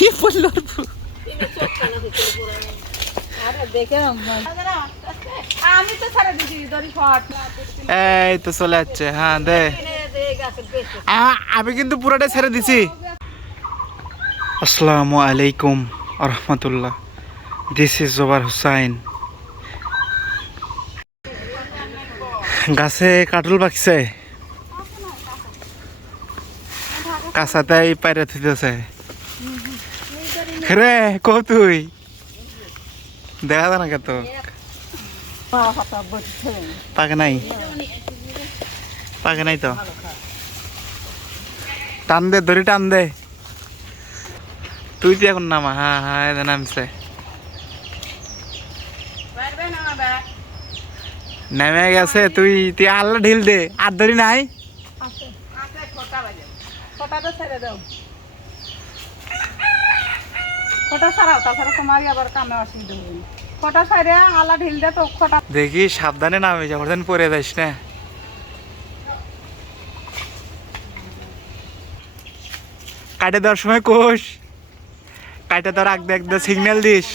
কি ফট এই তো চলে যাচ্ছে হ্যাঁ দে। আমি কিন্তু পুরোটা ছেড়ে দিছি। আসসালামু আলাইকুম রহমতুল্লাহ দিস ইজ জোবার হুসাইন গাছে কাটুল পাকছে। কাঁচাতেই পাইরে থিতেছে রে কো তুই? দেখা যায় না কে তো পাকে নাই? পাকে নাই তো? টান দে, ধরি টান দে। তুই তো এখন নামা হ্যাঁ হ্যাঁ এটা নামছে। নেমে গেছে, তুই তুই আল্লাহ ঢিল দে, আর ধরি নাই? ফটাটা ছেড়ে দাও। ফটা ছাড়াও তাছাড়া তোমারই আবার কামে অসুবিধা হবে না ফটা আলা ঢিল দে তো ফটা দেখি সাবধানে নামে যাব পরে যাইস না। কাটে দেওয়ার সময় কোষ। কাটে দেওয়ার আগ দেখ সিগন্যাল দিস।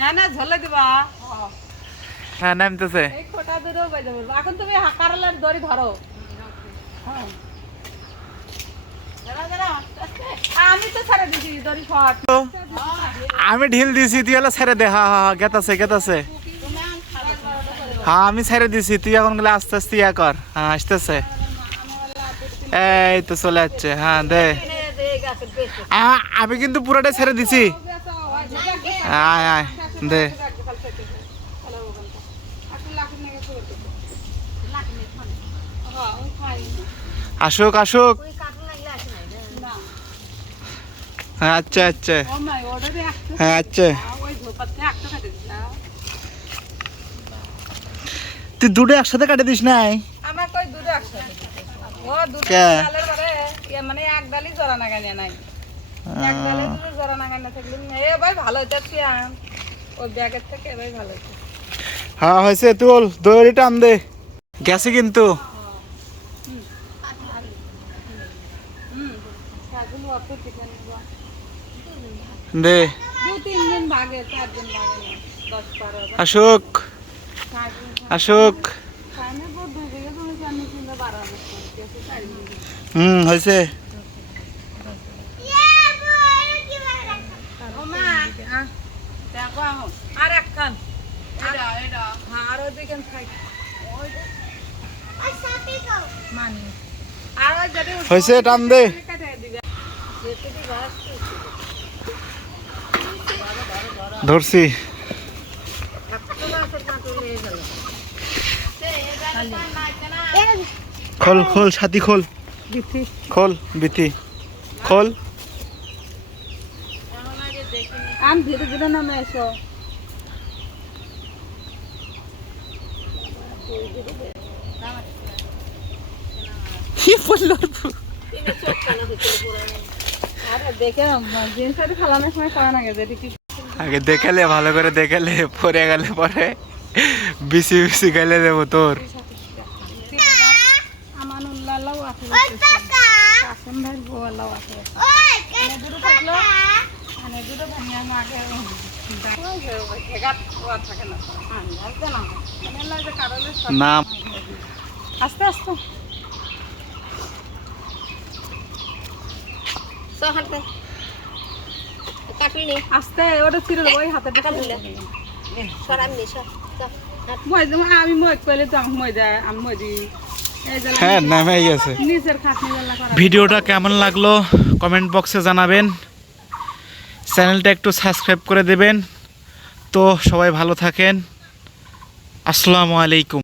হ্যাঁ না ঝলে দিবা। হ্যাঁ নামতেছে। এই এখন তুমি হাকারালের দড়ি ধরো। হ্যাঁ। আস্তে আস্তে। আমি ঢিল দিছি, তুই এলা ছেড়ে দে হ্যাঁ হ্যাঁ গেতাছে গেতাছে। হ্যাঁ আমি ছেড়ে দিছি, তুই এখন গেলে আস্তে আস্তে ইয়া কর হ্যাঁ আসতেছে। এই তো চলে যাচ্ছে হ্যাঁ দে। আমি কিন্তু পুরোটা ছেড়ে দিছি। আয় আয়, দে। আসুক আসুক হ্যাঁ আচ্ছা আচ্ছা হ্যাঁ আচ্ছা তুই দুটো একসাথে কাটে দিস নাই ইয়ে মানে হ্যাঁ হয়েছে তুল দড়ি টান দে গেছে কিন্তু বা। দে। আসুক আসুক হুম হয়েছে। আর একখান। এটা এটা। হ্যাঁ আর ওই যেটা হয়েছে টান দে কেটে দিবে যেটুকু গাছ ধরছি। খোল খোল সাথী খোল। খোল বিথি। খোল। আম ধীরে ধীরে নামে এসো। কি বলল? আরে দেখে জিনিসটা খালানোর সময় করা না গেছে কি আগে দেখালে, ভালো করে দেখালে, পরে গেলে পরে বিসি বিসি গেলে দেবো তোর। না। আন্দাজ দেন আমার মনে মই আমি মই তো আমি মই আমি মই হ্যাঁ নামে গেছে ভিডিওটা কেমন লাগল কমেন্ট বক্সে জানাবেন। চ্যানেলটা একটু সাবস্ক্রাইব করে দেবেন। তো সবাই ভালো থাকেন। আসসালামু আলাইকুম।